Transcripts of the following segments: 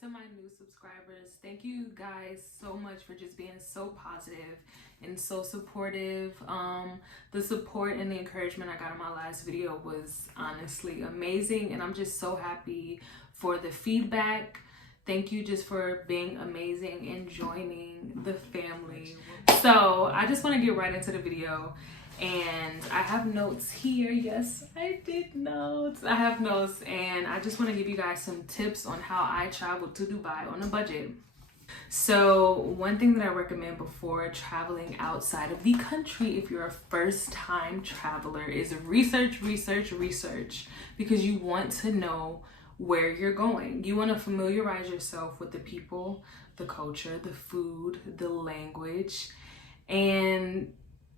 to my new subscribers. Thank you guys so much for just being so positive and so supportive. The support and the encouragement I got in my last video was honestly amazing, and I'm just so happy for the feedback. Thank you just for being amazing and joining the family. So I just want to get right into the video. And I have notes here. Yes, I did notes. I have notes, and I just want to give you guys some tips on how I traveled to Dubai on a budget. So one thing that I recommend before traveling outside of the country, if you're a first-time traveler, is research, because you want to know where you're going. You want to familiarize yourself with the people, the culture, the food, the language, and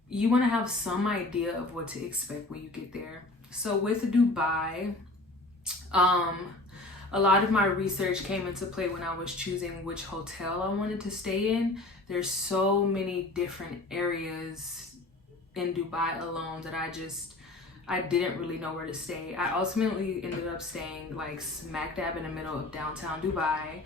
you want to have some idea of what to expect when you get there. So with Dubai, a lot of my research came into play when I was choosing which hotel I wanted to stay in. There's so many different areas in Dubai alone that I didn't really know where to stay. I ultimately ended up staying like smack dab in the middle of downtown Dubai.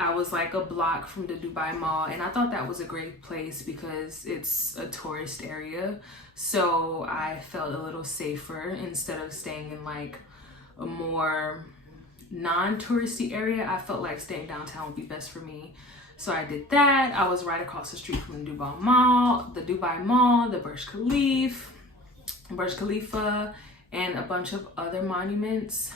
I was like a block from the Dubai Mall, and I thought that was a great place because it's a tourist area. So I felt a little safer instead of staying in like a more non-touristy area. I felt like staying downtown would be best for me. So I did that. I was right across the street from the Dubai Mall, the Burj Khalifa, and a bunch of other monuments.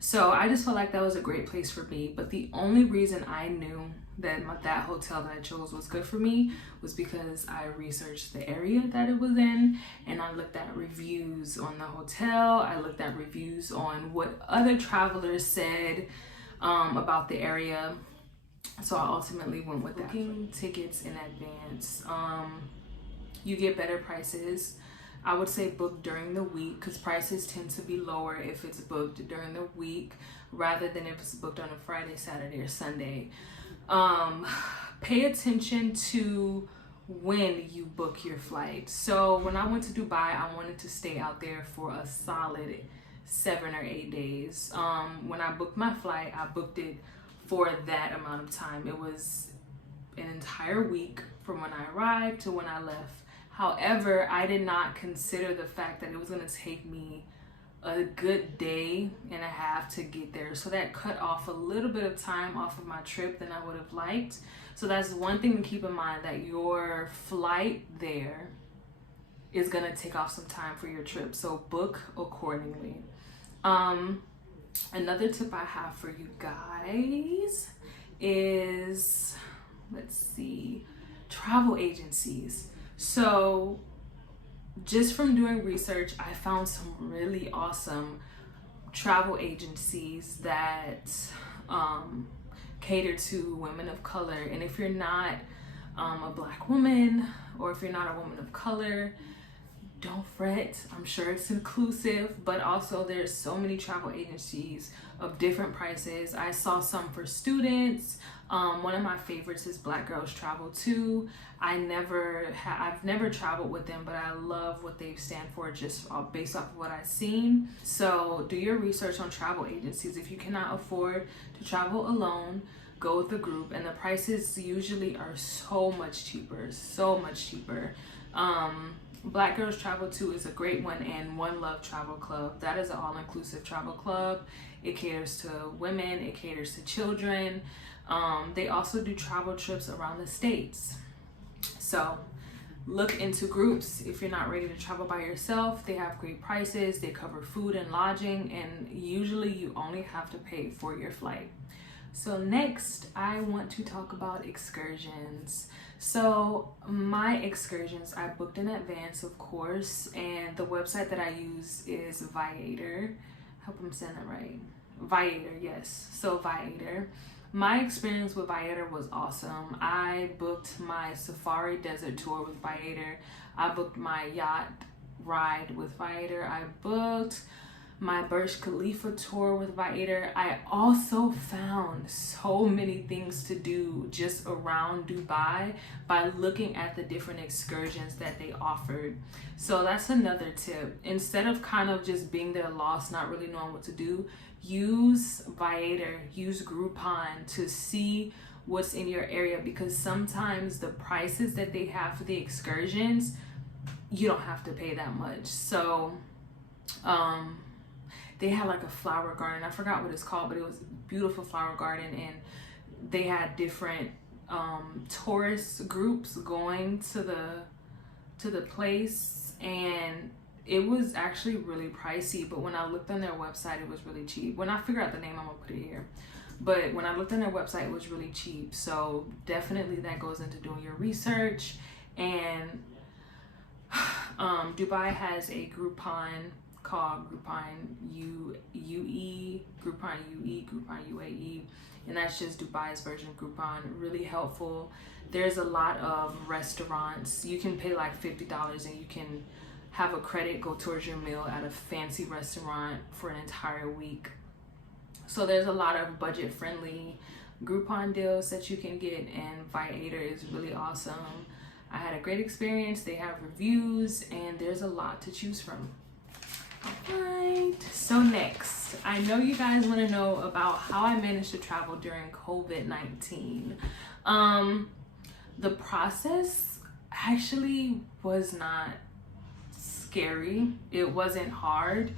So I just felt like that was a great place for me. But the only reason I knew that that hotel that I chose was good for me was because I researched the area that it was in, and I looked at reviews on the hotel. I looked at reviews on what other travelers said about the area. So I ultimately went with that. Booking tickets in advance, you get better prices. I would say book during the week because prices tend to be lower if it's booked during the week rather than if it's booked on a Friday, Saturday, or Sunday. Pay attention to when you book your flight. So when I went to Dubai, I wanted to stay out there for a solid 7 or 8 days. When I booked my flight, I booked it for that amount of time. It was an entire week from when I arrived to when I left. However, I did not consider the fact that it was going to take me a good day and a half to get there. So that cut off a little bit of time off of my trip than I would have liked. So that's one thing to keep in mind, that your flight there is going to take off some time for your trip. So book accordingly. Another tip I have for you guys is, let's see, travel agencies. So just from doing research, I found some really awesome travel agencies that cater to women of color. And if you're not a Black woman, or if you're not a woman of color, don't fret. I'm sure it's inclusive, but also there's so many travel agencies of different prices. I saw some for students. One of my favorites is Black Girls Travel too. I've never traveled with them, but I love what they stand for just based off of what I've seen. So do your research on travel agencies. If you cannot afford to travel alone, go with a group, and the prices usually are so much cheaper. Black Girls Travel 2 is a great one, and One Love Travel Club. That is an all-inclusive travel club. It caters to women, it caters to children. They also do travel trips around the States. So look into groups. If you're not ready to travel by yourself, they have great prices. They cover food and lodging, and usually you only have to pay for your flight. So next, I want to talk about excursions. So my excursions, I booked in advance, of course, and the website that I use is Viator. I hope I'm saying that right. Viator, yes. So Viator. My experience with Viator was awesome. I booked my safari desert tour with Viator. I booked my yacht ride with Viator. I booked my Burj Khalifa tour with Viator. I also found so many things to do just around Dubai by looking at the different excursions that they offered. So that's another tip. Instead of kind of just being there lost, not really knowing what to do, use Viator, use Groupon to see what's in your area, because sometimes the prices that they have for the excursions, you don't have to pay that much. So they had like a flower garden, I forgot what it's called, but it was a beautiful flower garden, and they had different tourist groups going to the place, and it was actually really pricey, but when I looked on their website, it was really cheap. When I figure out the name, I'm gonna put it here. But when I looked on their website, it was really cheap. So definitely that goes into doing your research. And Dubai has a Groupon called Groupon UE, Groupon UAE, and that's just Dubai's version of Groupon. Really helpful. There's a lot of restaurants. You can pay like $50 and you can have a credit go towards your meal at a fancy restaurant for an entire week. So there's a lot of budget friendly Groupon deals that you can get, and Viator is really awesome. I had a great experience. They have reviews and there's a lot to choose from. Alright, so next, I know you guys want to know about how I managed to travel during COVID-19. The process actually was not scary. It wasn't hard.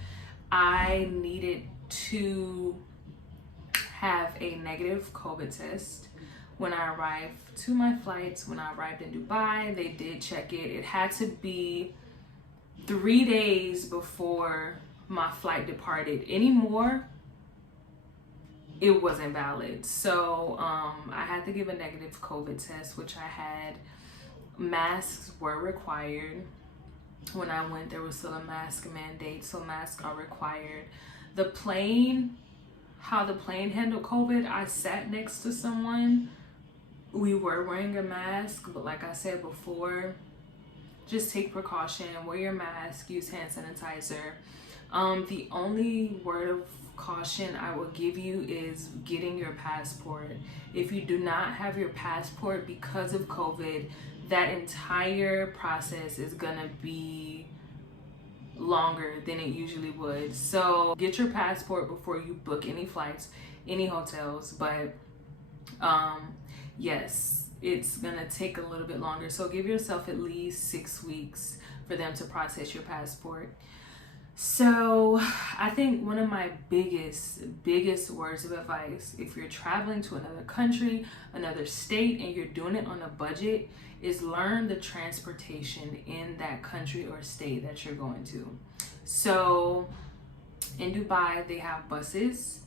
I needed to have a negative COVID test when I arrived to my flights. When I arrived in Dubai, they did check it. It had to be 3 days before my flight departed. Any more, it wasn't valid. So I had to give a negative COVID test, which I had. Masks were required. When I went, there was still a mask mandate, so masks are required. The plane, how the plane handled COVID, I sat next to someone. We were wearing a mask, but like I said before, just take precaution, wear your mask, use hand sanitizer. The only word of caution I will give you is getting your passport. If you do not have your passport because of COVID, that entire process is gonna be longer than it usually would. So get your passport before you book any flights, any hotels. But yes, it's gonna take a little bit longer. So give yourself at least 6 weeks for them to process your passport. So I think one of my biggest words of advice, if you're traveling to another country, another state, and you're doing it on a budget, is learn the transportation in that country or state that you're going to. So in Dubai, they have buses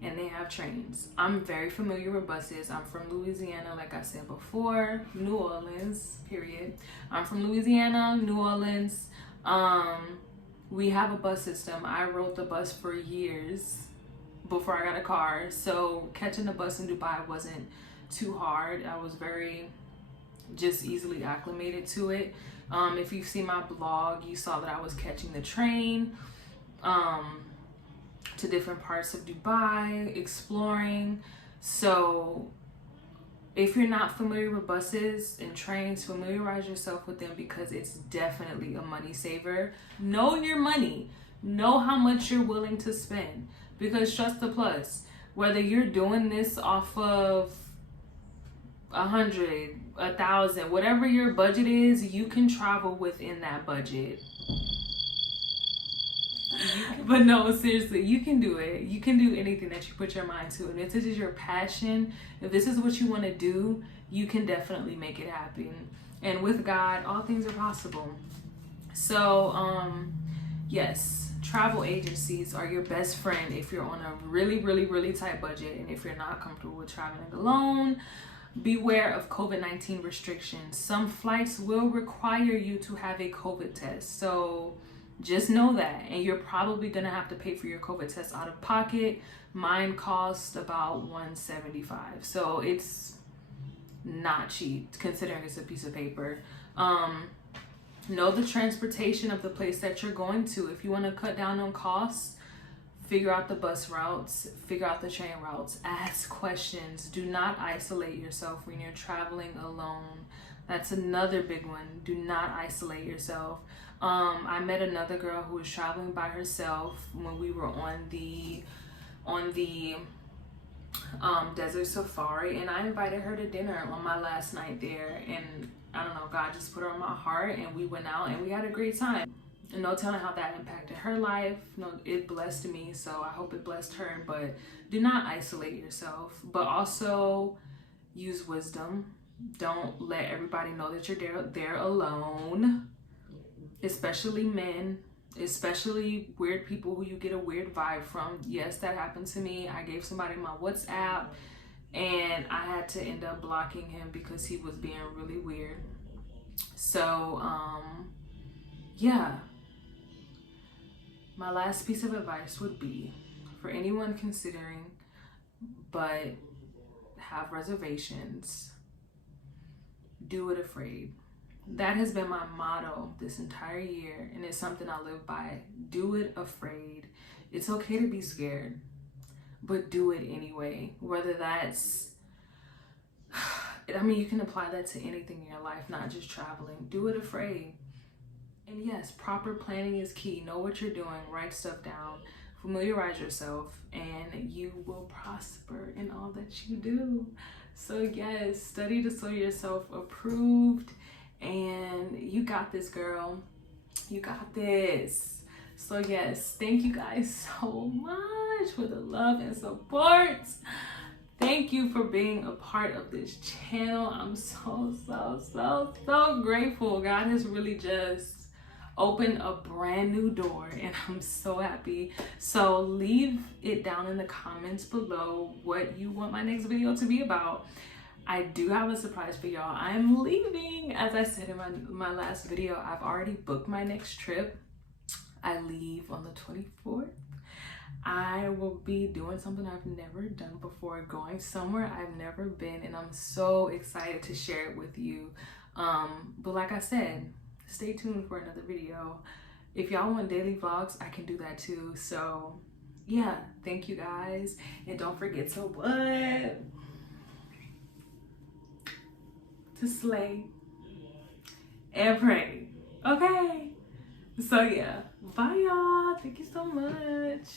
and they have trains. I'm very familiar with buses. I'm from Louisiana, like I said before, New Orleans, period. I'm from Louisiana, New Orleans. We have a bus system. I rode the bus for years before I got a car. So catching the bus in Dubai wasn't too hard. I was very just easily acclimated to it. If you've seen my blog, you saw that I was catching the train to different parts of Dubai, exploring. So if you're not familiar with buses and trains, familiarize yourself with them, because it's definitely a money saver. Know your money. Know how much you're willing to spend, because trust the plus. Whether you're doing this off of 100, 1,000, whatever your budget is, you can travel within that budget. But no, seriously, you can do it. You can do anything that you put your mind to. And if this is your passion, if this is what you want to do, you can definitely make it happen. And with God, all things are possible. So, yes, travel agencies are your best friend if you're on a really tight budget. And if you're not comfortable with traveling alone, beware of COVID-19 restrictions. Some flights will require you to have a COVID test. So just know that, and you're probably gonna have to pay for your COVID test out of pocket. Mine cost about $175, so it's not cheap considering it's a piece of paper. Know the transportation of the place that you're going to. If you want to cut down on costs, figure out the bus routes, figure out the train routes, ask questions. Do not isolate yourself when you're traveling alone. That's another big one. Do not isolate yourself. I met another girl who was traveling by herself when we were on the on the desert safari, and I invited her to dinner on my last night there, and I don't know, God just put her on my heart, and we went out and we had a great time. And no telling how that impacted her life. No, it blessed me, so I hope it blessed her. But do not isolate yourself, but also use wisdom. Don't let everybody know that you're there alone, especially men, especially weird people who you get a weird vibe from. Yes, that happened to me. I gave somebody my WhatsApp and I had to end up blocking him because he was being really weird. So yeah, my last piece of advice would be for anyone considering but have reservations, do it afraid. That has been my motto this entire year, and it's something I live by. Do it afraid. It's okay to be scared, but do it anyway. Whether that's, I mean, you can apply that to anything in your life, not just traveling. Do it afraid. And yes, proper planning is key. Know what you're doing, write stuff down, familiarize yourself, and you will prosper in all that you do. So yes, study to show yourself approved, and you got this, girl. You got this. So yes, thank you guys so much for the love and support. Thank you for being a part of this channel. I'm so grateful. God has really just opened a brand new door, and I'm so happy. So leave it down in the comments below what you want my next video to be about. I do have a surprise for y'all. I'm leaving. As I said in my last video, I've already booked my next trip. I leave on the 24th. I will be doing something I've never done before, going somewhere I've never been, and I'm so excited to share it with you. But like I said, stay tuned for another video. If y'all want daily vlogs, I can do that too. So yeah, thank you guys, and don't forget to what? To slay and pray. Okay, so yeah, bye y'all. Thank you so much.